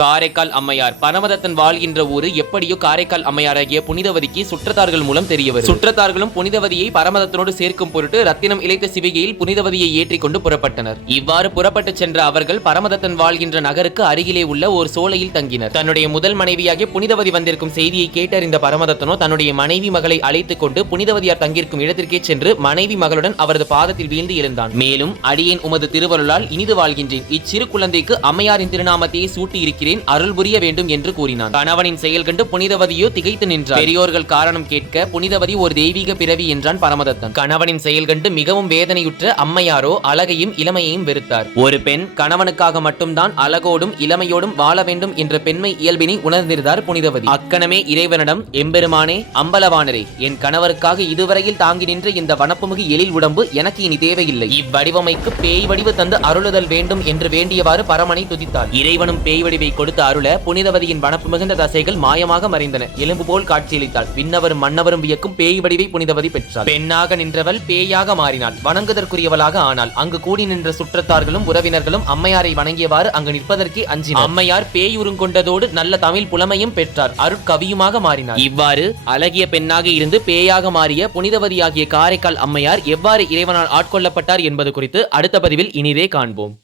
காரைக்கால் அம்மையார் பரமதத்தன் வாழ்கின்ற ஊரு எப்படியோ காரைக்கால் அம்மையாராகிய புனிதவதிக்கு சுற்றத்தார்கள் மூலம் தெரியவரும். சுற்றத்தார்களும் புனிதவதியை பரமதத்தனோடு சேர்க்கும் பொருட்டு ரத்தினம் இழைத்த சிவிகையில் புனிதவதியை ஏற்றிக்கொண்டு புறப்பட்டனர். இவ்வாறு புறப்பட்டு சென்ற அவர்கள் பரமதத்தன் வாழ்கின்ற நகருக்கு அருகிலே உள்ள ஒரு சோலையில் தங்கினர். தன்னுடைய முதல் மனைவியாகிய புனிதவதி வந்திருக்கும் செய்தியை கேட்டறிந்த பரமதத்தனோ தன்னுடைய மனைவி மகளை அழைத்துக் கொண்டு புனிதவதியார் தங்கியிருக்கும் இடத்திற்கே சென்று மனைவி மகளுடன் அவரது பாதத்தில் வீழ்ந்து எழுந்தான். மேலும் அடியேன் உமது திருவருளால் இனிது வாழ்கின்றேன். இச்சிறு குழந்தைக்கு அம்மையாரின் திருநாமத்தையே சூட்டி இருக்கிறேன், அருள் புரிய வேண்டும் என்று கூறினான். கணவனின் செயல் கண்டு புனிதவதியோ திகைத்து நின்றார். பெரியோர்கள் காரணம் கேட்க புனிதவதி ஒரு தெய்வீக பிறவி என்றான் பரமதத்தன். கணவனின் செயல் கண்டு மிகவும் வேதனையுற்ற அம்மையாரோ அழகையும் இளமையையும் வெறுத்தார். ஒரு பெண் கணவனுக்காக மட்டும்தான் அழகோடும் இளமையோடும் வாழ வேண்டும் என்ற பெண்மை இயல்பினை உணர்ந்திருந்தார் புனிதவதி. அக்கணமே இறைவனிடம், எம்பெருமானே, அம்பலவானரே, என் கணவருக்காக இதுவரையில் தாங்கி நின்ற இந்த வனப்புமிகு எழில் உடம்பு எனக்கு இனி தேவையில்லை. இவ்வடிவமைக்கு பேய் வடிவு தந்து அருளுதல் வேண்டும் என்று வேண்டியவாறு பரமனை துதித்தார். இறைவனும் பேய் வடிவை கொடுத்த அருள புனிதவதியின் வனப்பு மிகுந்த தசைகள் மாயமாக மறைந்தன. எலும்பு போல் காட்சியளித்தாள். விண்ணவரும் மன்னவரும் வியக்கும் பேய் வடிவை புனிதவதி பெற்றாள். பெண்ணாக நின்றவள் பேயாக மாறினாள். வணங்குதற்குரியவளாக ஆனாள். அங்கு கூடி நின்ற சுற்றத்தார்களும் உறவினர்களும் அம்மையாரை வணங்கியவாறு அங்கு நிற்பதற்கே அஞ்சினார். அம்மையார் பேய் உருங்கொண்டதோடு நல்ல தமிழ் புலமையும் பெற்றார். அருட்கவியுமாக மாறினார். இவ்வாறு அழகிய பெண்ணாக இருந்து பேயாக மாறிய புனிதவதியாகிய காரைக்கால் அம்மையார் எவ்வாறு இறைவனால் ஆட்கொள்ளப்பட்டார் என்பது குறித்து அடுத்த பதிவில் இனிதே காண்போம்.